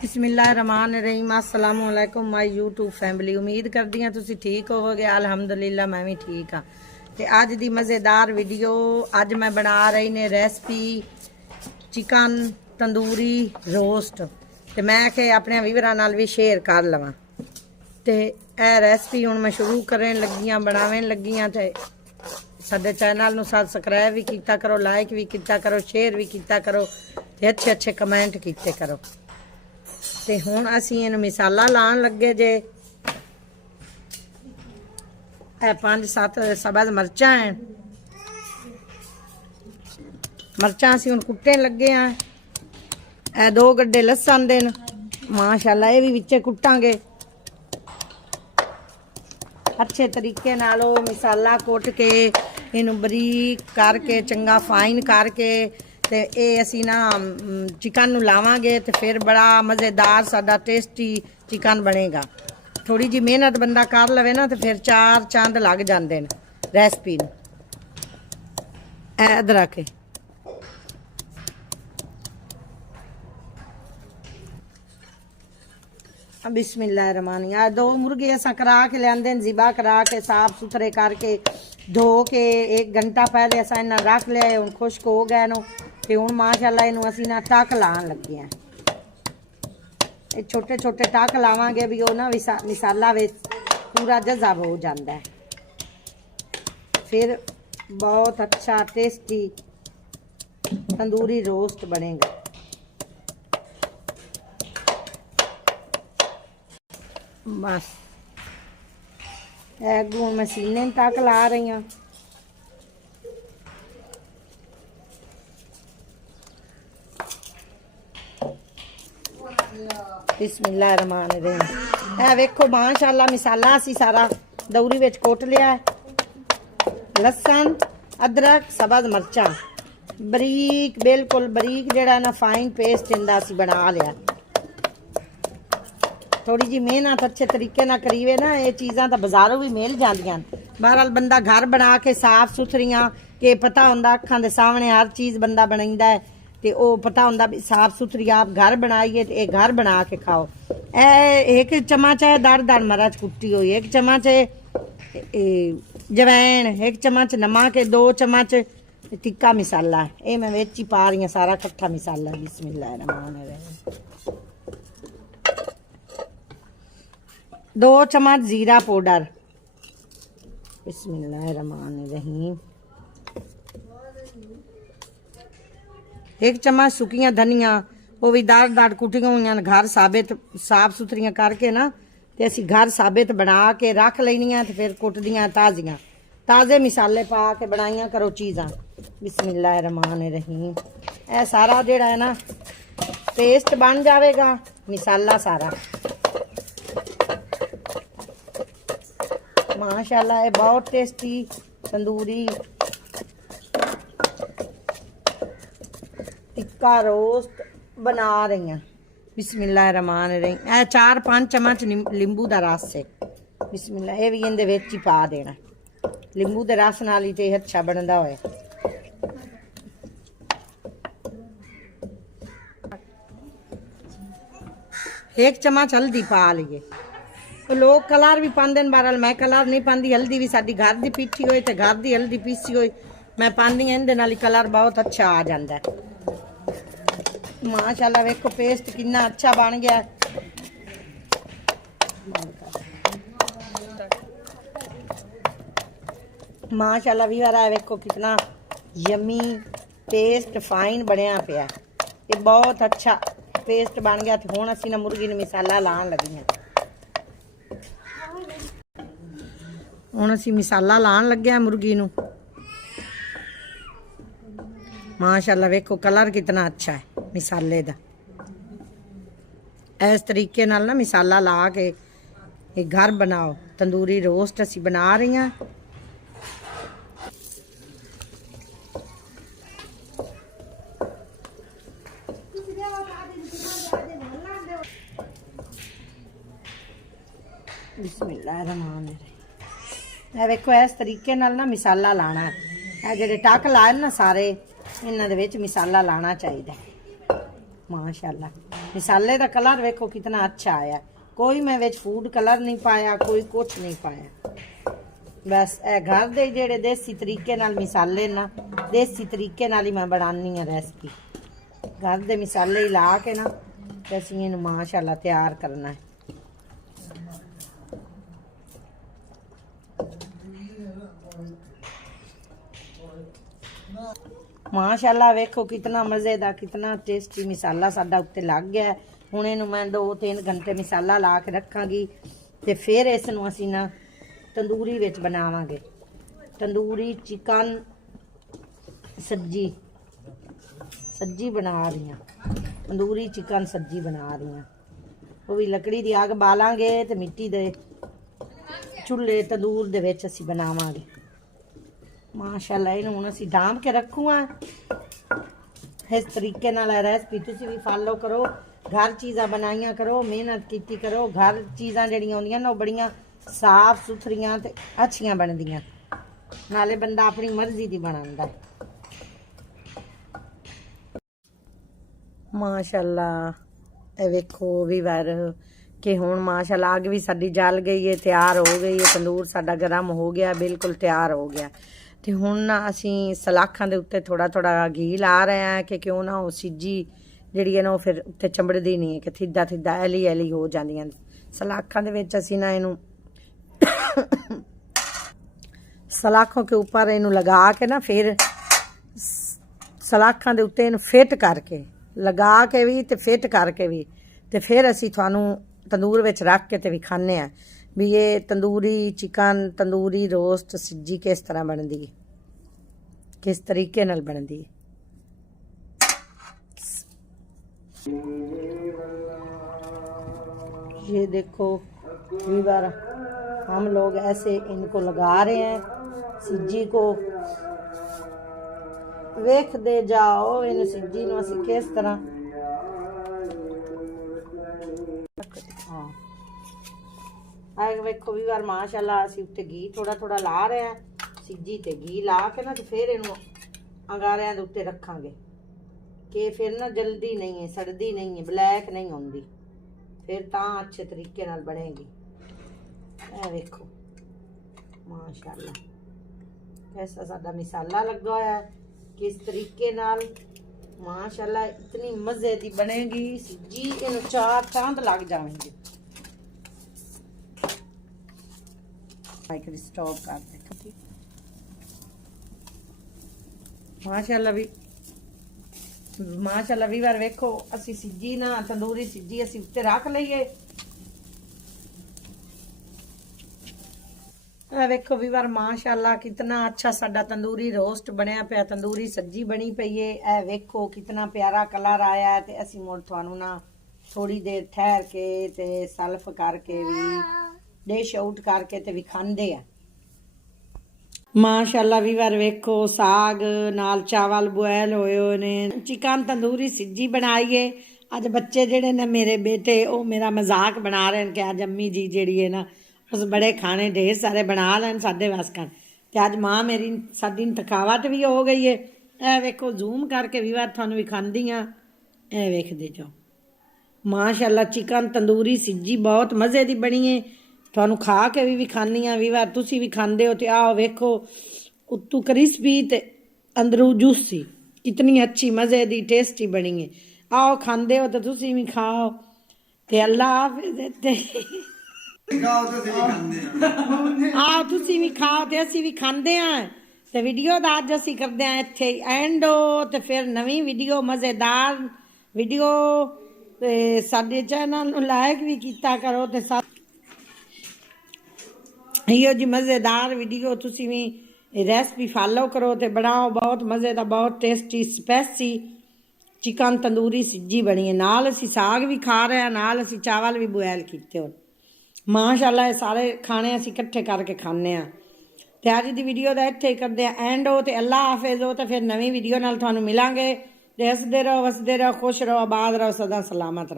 बिस्मिल्लाहिर्रहमानिर्रहीम अस्सलाम वालेकुम माई यूट्यूब फैमिली। उम्मीद करती हाँ तुसी ठीक होवोगे। अल्हम्दुलिल्लाह मैं भी ठीक हाँ। तो अज की मज़ेदार वीडियो अज मैं बना रही ने रेसिपी चिकन तंदूरी रोस्ट। तो मैं के अपने व्यूअरां नाल भी शेयर कर लवां। तो यह रेसिपी हुण मैं शुरू करन लगी हाँ, बनावन लगी हाँ। तो साडे चैनल नूं सबसक्राइब भी कीता करो, लाइक भी कीता करो, शेयर भी कीता करो, ते अच्छे अच्छे कमेंट कीते करो। ते हुण असीं इहनूं मसाला लाण लगे जे। 5-7 सब्ज़ मिर्चां हैं। मिर्चां असीं हुण कुट्टण लगे हाँ। 2 गड्ढे लसन दे माशाअल्लाह ये भी विच्चे कुटांगे अच्छे तरीके नाल। मसाला कुट के इनू बरीक करके चंगा फाइन करके ते ये असी ना चिकन नू लावांगे तो फिर बड़ा मज़ेदार साडा टेस्टी चिकन बनेगा। थोड़ी जी मेहनत बंदा कर लवे ना तो फिर 4 चंद लग जाते हैं रेसिपी नू। अदरक बिस्मिल्लाहिर्रहमानिर्रहीम। 2 मुर्गे असा करा के लियाते हैं, ज़िबा करा के साफ सुथरे करके धो के 1 घंटा पहले असा इन्हें रख लिया। हुण खुश्क हो गए नो ते हुण माशाअल्लाह इनू असी ना टक लाण लगे हैं। ये छोटे छोटे टक लावांगे भी वो ना मसाला विच पूरा जज़ब हो जाता है। फिर बहुत अच्छा टेस्टी तंदूरी रोस्ट बनेगा। बस अगू मैं सीने तक ला रही हूँ। बिस्मिल्लाहिर्रहमानिर्रहीम। ए वेखो माशाअल्लाह मसाला असी सारा दौरी विच कोट लिया है। लसन अदरक सब्ज़ मिर्चां बरीक बिल्कुल बरीक जेड़ा ना फाइन पेस्ट इंदा असी बना लिया। थोड़ी जी मेहनत अच्छे तरीके ना करीवे ना ये चीज़ां तो बाजारों भी मिल जांदियां। बहरहाल बंदा घर बना के साफ सुथरियां के पता होंदा अखां दे सामने हर चीज़ बंदा बनाइंदा है ते ओ पता होंदा भी साफ सुथरी आप घर बनाइए तो ये घर बना के खाओ। ए 1 चम्मच है दार मिर्च कुट्टी हुई, 1 चम्मच जवैन, 1 चम्मच नमक, 2 चम्मच तिक्का मसाला। ये मैं विच ही पा रही हूँ सारा कट्ठा मसाला। बिस्मिल्लाहिर्रहमानिर्रहीम। 2 चम्मच जीरा पाउडर। बिस्मिल्लाहिर्रहमानिर्रहीम। 1 चम्मच सुकियां धनिया वो भी दाड़ कुटियां हुई घर साबित साफ सुथरियां करके ना ते असी घर साबित बना के रख लेनियां ते फिर कुटदियां ताज़ियां ताज़े मसाले पा के बनाइया करो चीज़ां। बिस्मिल्लाहिर्रहमानिर्रहीम। ए सारा जेड़ा है ना पेस्ट बन जाएगा मसाला सारा। माशाअल्लाह ये बहुत टेस्टी तंदूरी टिक्का रोस्ट बना रही हैं। बिस्मिल्लाहिर्रहमानिर्रहीम। 4-5 चम्मच नींबू का रस है। बिस्मिल्लाह ये भी इहदे विच ही पा देना। नींबू के रस नाल ही ते अच्छा बनदा होए। एक चम्मच हल्दी पा लीए। लोग कलर भी पाते हैं, बहरहाल मैं कलर नहीं पाती। हल्दी भी साडी घर की पीठी होए ते घर की हल्दी पीसी होए मैं पानी हाँ। इहदे नाल कलर बहुत अच्छा आ जाता है। माशाअल्लाह वेखो पेस्ट कितना अच्छा बन गया। माशाअल्लाह भी वारा वेखो कितना यमी पेस्ट फाइन बनया पिया। ये बहुत अच्छा पेस्ट बन गया। तो हुण असीं ना मुर्गी नूं मसाला लाण लगी हैं। हुण असीं मसाला लाण लगे हैं मुर्गी नूं। माशाअल्लाह वेखो कलर कितना अच्छा है मसाले दा। इस तरीके नाल ना मसाला ला के एक घर बनाओ। तंदूरी रोस्ट असी बना रही हैं। बिस्मिल्लाहिर्रहमानिर्रहीम। वेखो इस तरीके नाल ना मसाला लाना है। जेडे टक लाए ना सारे इन्हां दे विच मसाला लाना चाहिए। माशाअल्लाह मिसाले का कलर देखो कितना अच्छा आया, कोई मैं विच फूड कलर नहीं पाया, कोई कुछ नहीं पाया। बस ए घर दे जेड़े देसी तरीके नाल मिसाले ना, देसी तरीके नाल ही मैं बनानी है रेसिपी। घर दे मिसाले ही ला के ना ते असीं इहनूं माशाअल्लाह तैयार करना है। माशाअल्लाह वेखो कितना मज़े दा, कितना टेस्टी मिसाला साडा उत्ते लग गया। हुण इहनूं मैं 2-3 घंटे मिसाला ला के रखांगी ते फिर इस नूं असीं ना तंदूरी विच बनावांगे। तंदूरी चिकन सब्जी बना रही हूँ, तंदूरी चिकन सब्जी बना रही हूँ। वो भी लकड़ी दी अग बालांगे ते मिट्टी दे चुल्हे तंदूर दे विच असीं बनावांगे। माशाअल्लाह इहनूं हुण असीं डांब के रखूँ। इस तरीके नाल रेसिपी तुसीं भी फॉलो करो, घर चीज़ां बनाइयां करो, मेहनत कीती करो। घर चीज़ां जिहड़ियां होंदियां ना, वो बड़ियां साफ सुथरियां ते अच्छियां बनदियां, नाले बंदा अपनी मर्जी दी बनांदा है। माशाअल्लाह ए वेखो वीवर कि हुण माशाअल्लाह अग भी साडी जल गई है, तैयार हो गई है। तंदूर साडा गरम हो गया, बिल्कुल तैयार हो गया। तो हुण ना असीं सलाखां दे उत्ते थोड़ा थोड़ा घी ला रहे हैं कि क्यों ना वो सिज्जी जिहड़ी है ना वो फिर उत्ते चंबड़दी नहीं है, कि थिद्दा थिद्दा ऐली ऐली हो जांदियां सलाखां दे विच। असीं ना इहनूं सलाखों के ऊपर इनू लगा के ना फिर सलाखां दे उत्ते इनू फिट करके लगा के भी ते फिट करके भी ते फिर असीं तुहानू तंदूर विच रख के ते भी खाने हैं भी ये तंदूरी चिकन, तंदूरी रोस्ट सब्जी किस तरह बनदी है, किस तरीके नाल बनदी है। ये देखो वीवर हम लोग ऐसे इनको लगा रहे हैं सब्जी को। वेख दे जाओ इन सब्जी नूं असीं किस तरह वेखो वीवर माशाअल्लाह असीं उत्ते घी थोड़ा थोड़ा ला रहे हैं सब्जी ते घी ला के ना, तो फिर इनू अंगारियां दे उत्ते रखांगे कि फिर ना जल्दी नहीं है, सड़दी नहीं है, ब्लैक नहीं होंदी, फिर तां अच्छे तरीके नाल बनेगी। ए वेखो माशाअल्लाह कैसा साडा मिसाला लगा होया है, किस तरीके नाल माशाअल्लाह इतनी मज़े दी बनेगी सब्जी, इनू 4 चांद लग जाएंगे। स्टॉप कर दे माशाअल्लाह वीवर वेखो असी सब्जी ना तंदूरी सब्जी असी उत्ते रख लईए। वेखो वीवर माशाअल्लाह कितना अच्छा साडा तंदूरी रोस्ट बनया पिया, तंदूरी सब्जी बनी पई है। ए वेखो कितना प्यारा कलर आया है। ते असी मुड़ तुहानू ना थोड़ी देर ठहर के ते सल्फ करके भी डिश आउट करके ते भी खांदे आ। माशाअल्लाह वीवर वेखो साग नाल चावल बॉयल होए हुए ने, चिकन तंदूरी सब्जी बनाई है। अज बच्चे जेडे ने मेरे बेटे वो मेरा मजाक बना रहे हैं कि अज अम्मी जी जेड़ी है ना उस बड़े खाने ढेर सारे बना लैन साडे वास कर। ते अज माँ मेरी साडी थकावट भी हो गई है। ए वेखो जूम करके वीवर तुहानू भी खांदी हाँ, ए वेखदे जाओ माशाअल्लाह चिकन तंदूरी सब्जी बहुत मज़े दी बनी है। तुहानू खा के भी खानी हाँ वीवर, तुसी भी खांदे हो। तो आओ वेखो उत्तू क्रिस्पी ते अंदरू जूसी कितनी अच्छी मज़े दी टेस्टी बनी है। आओ खांदे हो तो तुसी भी खाओ। ते अल्लाह हाफिज़। आओ तुसी भी खाओ ते असी भी खांदे हाँ। ते वीडियो दा अज असी करदे हाँ इत्थे एंड। ते फिर नवी वीडियो मज़ेदार वीडियो ते साडे चैनल नू लाइक भी कीता करो। ते इहो जी मज़ेदार वीडियो तुसी भी रेसिपी फॉलो करो ते बनाओ। बहुत मज़े दा बहुत टेस्टी स्पाइसी चिकन तंदूरी सब्जी बनी है। नाल असी साग भी खा रहे हैं, नाल असी चावल भी बॉयल कीते हो। माशाअल्लाह सारे खाने असी इकट्ठे करके खाने हैं। ते अज दी वीडियो दा इत्थे ही करदे एंड हो। ते अल्लाह हाफिज़ हो। ते फिर नवी वीडियो नाल तुहानू मिलांगे। ते हसदे रहो वसदे रहो खुश रहो आबाद रहो सदा सलामत रहो।